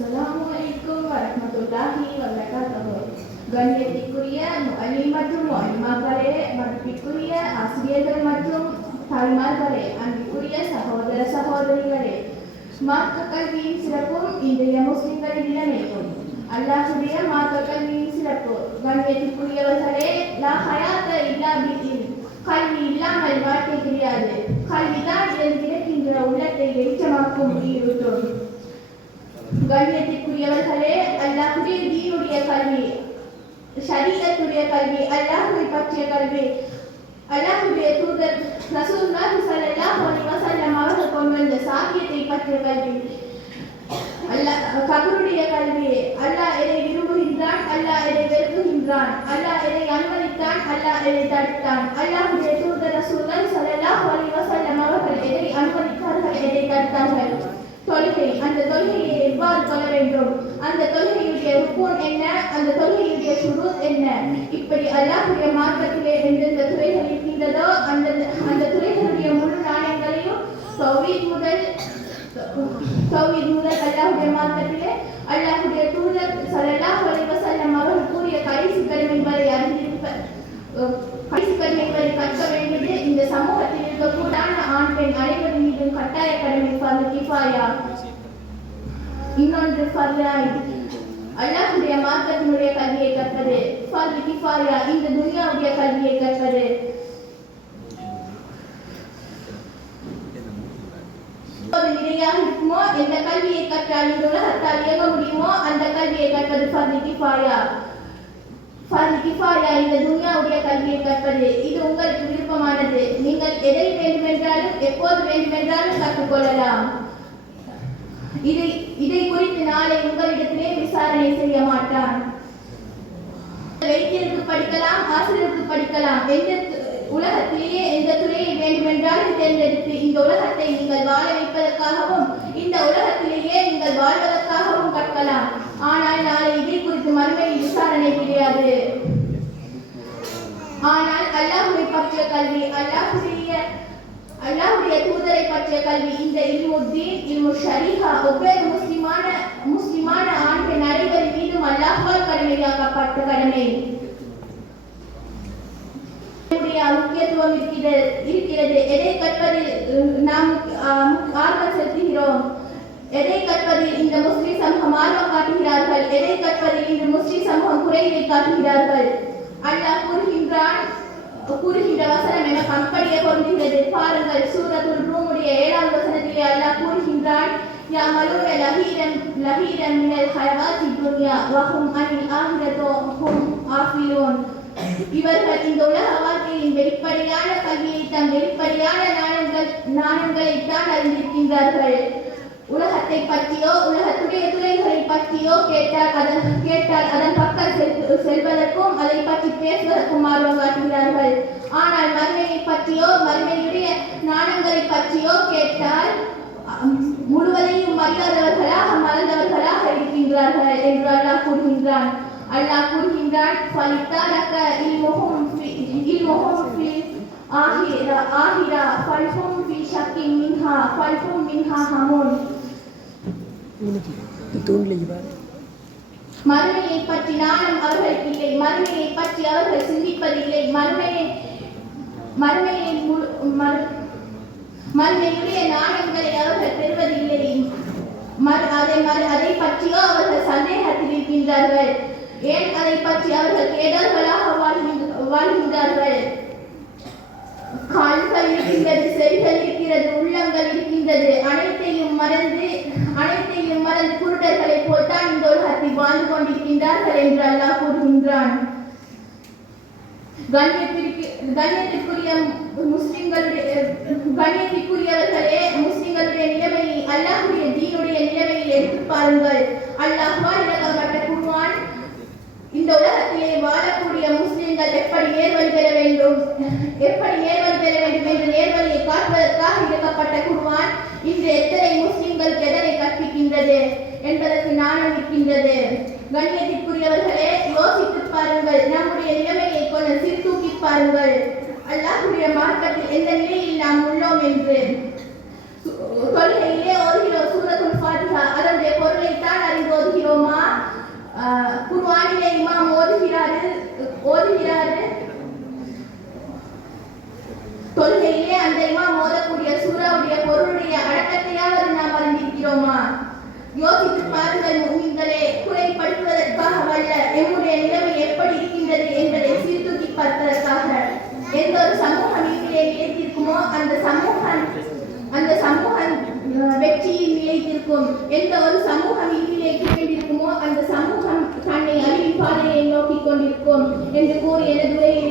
Assalamualaikum warahmatullahi wabarakatuh. கண்ணியத்திற்குரிய முஅல்லிம் மற்றும் முஅல்லிமாக்களே, மதிப்பிற்குரிய ஆசிரியர்கள் மற்றும் தாய்மார்களே, அன்பிற்குரிய சகோதர சகோதரிகளே, மார்க்க கல்வியின் சிறப்பும் இன்றைய முஸ்லிம்களின் நிலைமையும். அல்லாஹ்வுடைய மார்க்க கல்வியின் சிறப்பு. கண்ணியத்திற்குரியவர்களே, லா ஹயாத்த இல்லா பில் இல்ம். கல்வி இல்லாமல் வாழ்க்கை கிடையாது. கல்விதான் கிடைக்கின்ற உள்ளத்தை வெளிச்சமாக்கும் ஈடுபடும். கண்ணியத்திற்குரியவர்களே, அல்லாஹ்வுடைய தீனுடைய கல்வி, ஷரீஅத்துடைய கல்வி, அல்லாஹ்வை பற்றிய கல்வி, அல்லாஹ்வுடைய தூதர் ரசூலுல்லாஹி ஸல்லல்லாஹு அலைஹி வஸல்லம் அவர்கள் கொண்டு வந்த சாத்தியத்தை பற்றிய கல்வி, அல்லாஹ் கபருடைய கல்வி, அல்லாஹ் எதை விரும்புகின்றான், அல்லாஹ் எதை வெறுக்குகின்றான், அல்லாஹ் எதை அனுமதித்தான், அல்லாஹ் எதை தடுத்தான், அல்லாஹ்வுடைய தூதர் ரசூலுல்லாஹி ஸல்லல்லாஹு அலைஹி வஸல்லம் அவர்கள் எதை அனுமதித்தார்கள், எதை தடுத்தார்கள். தொழுகை, அந்த தொழுகையை எவ்வாறு தொழ வேண்டும், அந்த தொழுகையுடைய ருக்குன் என்ன, அந்த தொழுகையுடைய ஷுரூத் என்ன, இப்படி அல்லாஹ்வுடைய மார்க்கத்திலே எந்தெந்த துறைகள் இருக்கின்றதோ அந்த துறைகளுடைய முழு நாணயங்களையும் தௌஹீத் முதல் அல்லாஹ்வுடைய மார்க்கத்திலே அல்லாஹ்வுடைய தூதர் ஸல்லல்லாஹு அலைஹி வஸல்லம் அவர்கள் கூறிய கடைசி கல்வி வரை கற்க வேண்டியது இந்த சமூகத்தில் இருக்கக்கூடான ஆண் பெண் அனைவரின் மீதும் கட்டாய கடமை ஃபர்து கிஃபாயா. இன்னொன்று ஃபர்து ஐன். அல்லாஹ்வுடைய மார்க்கத்தினுடைய கல்வியை கற்பது ஃபர்து கிஃபாயா, இந்த துன்யாவுடைய கல்வியை கற்பது. நிலையாக இருக்குமோ, எந்த கல்வியை கற்றால் இந்த உலகத்தால் இயங்க முடியுமோ அந்த கல்வியை கற்பது ஃபர்து கிஃபாயா. ஃபர்து கிஃபாயா, இந்த துன்யாவுடைய கல்வியை கற்பது. இது உங்களுக்கு விருப்பமானது. நீங்கள் எதை வேண்டுமென்றாலும் எப்போது வேண்டுமென்றாலும் கற்றுக்கொள்ளலாம். இதை குறித்து நாளை உங்களிடத்திலே விசாரணை செய்ய மாட்டான். வைத்தியருக்கு படிக்கலாம், ஆசிரியருக்கு படிக்கலாம். உலகத்திலேயே எந்த துறையை வேண்டுமென்றாலும் தேர்ந்தெடுத்து இந்த உலகத்தை நீங்கள் வாழ வைப்பதற்காகவும் இந்த உலகத்திலேயே நீங்கள் வாழ்வதற்காகவும் கற்கலாம். ஆனால் நாளை இதை குறித்து மறுமையில் விசாரணை கிடையாது. ஆனால் அல்லாஹ்வை பற்றிய கல்வி, அல்லாஹ்வுடைய தூதரை பற்றிய கல்வி, இந்த இல்முத்தீன், இல்மு ஷரீஹா ஒவ்வொரு முஸ்லிமான ஆண் பெண் அனைவரின் மீதும் அல்லாஹ்வால் கடமையாக்கப்பட்ட கடமை. முக்கியத்துவம் இருக்கிறது. எதை கற்பதில் நாம் ஆர்வம் செலுத்துகிறோம், எதை கற்பதில் இந்த முஸ்லிம் சமூகம் ஆர்வம் காட்டுகிறார்கள், எதை கற்பதில் இந்த முஸ்லிம் சமூகம் குறைவை காட்டுகிறார்கள். அல்லாஹ் கூறுகின்ற வசனம் எனக்கு அப்படியே பொருந்துகிறது. பாருங்கள், சூரத்துல் ரூமுடைய 7வது வசனத்திலே அல்லாஹ் கூறுகின்றான், யா மலூன லஹீரன் மினல் ஹயாத்தி துன்யா வஹும் அனில் ஆஹிரத்தி ஹும் ஆஃபிலூன். இவர்கள் இந்த உலக வாழ்க்கையின் வெளிப்படையான கல்வியை தம் வெளிப்படையான நாணங்களைத்தான் அறிந்திருக்கின்றார்கள். உலகத்தை பற்றியோ உலகத்துடைய துறைகளை பற்றியோ கேட்டால் அதன் பக்கம் செல்வதற்கும் அதை பற்றி பேசுவதற்கும் ஆர்வம் காட்டுகிறார்கள். ஆனால் மறுமையை பற்றியோ மறுமையுடைய நாணங்களை பற்றியோ கேட்டால் முழுவதையும் அறியாதவர்களாக மறந்தவர்களாக இருக்கின்றார்கள் என்று அல்லாஹ் கூறுகின்றான். அல்லாஹ் கூறுகின்றான், ஃபலித்தலக இல்முஹும் ஃபில் ஆஹிரா ஃபல்ஹும் ஃபி ஷக்கின் மின்ஹா ஃபல்ஹும் மின்ஹா ஹமூன். மறுமையை பற்றி நாணம் அவர்களுக்கு இல்லை, மறுமையை பற்றி அவர்கள் சிந்திப்பதில்லை, மறுமையுடைய நாணங்களை அவர்கள் பெறுவதில்லை, அதை பற்றியோ அவர்கள் சந்தேகத்தில் இருக்கின்றார்கள். ஏன் அதை பற்றி அவர்கள் கேடர்களாக வாழ்கின்றார்கள். கால்கள் இருக்கின்றது, செவிகள் இருக்கிறது, உள்ளங்கள் இருக்கின்றது, அனைத்தையும் மறந்து குருடர்களை போல்தான் இந்த உலகத்தில் வாழ்ந்து கொண்டிருக்கின்றார்கள் என்று அல்லாஹ் கூறுகின்றான். கண்ணியத்திற்குரியவர்களே, முஸ்லிம்களுடைய நிலைமையை அல்லாஹ்வுடைய தீனுடைய நிலைமையை எடுத்து பாருங்கள். அல்லாஹ்வால் இறக்கப்பட்ட குர்ஆன் இந்த உலகத்திலே வாழக்கூடிய முஸ்லிம்கள் எப்படி நேர்வழி பெற வேண்டும் என்ற நேர்வழியை காட்டுவதற்காக இறக்கப்பட்ட குர்ஆன் இன்று எத்தனை முஸ்லிம்களுக்கு எதனை கற்பிக்கின்றது என்பதற்கு நாணம் இருக்கின்றது. கண்ணியத்திற்குரியவர்களே, யோசித்து பாருங்கள். நம்முடைய நிலைமையை கொஞ்சம் சீர்தூக்கி பாருங்கள். அல்லாஹ்வுடைய மார்க்கத்தில் எந்த நிலையில் நாம் உள்ளோம் என்று. தொழுகையிலே ஓதுகிறோம் சூரத்துல் ஃபாத்திஹா, அதனுடைய பொருளை தான் அறிந்தோம். வெற்றியில் நிலைத்திருக்கும். எந்த ஒரு சமூகம் இறுதியிலே வேண்டியிருக்குமோ அந்த சமூகம் தன்னை அழிவின் பாதையை நோக்கி கொண்டிருக்கும் என்று கூறி எனது உரையை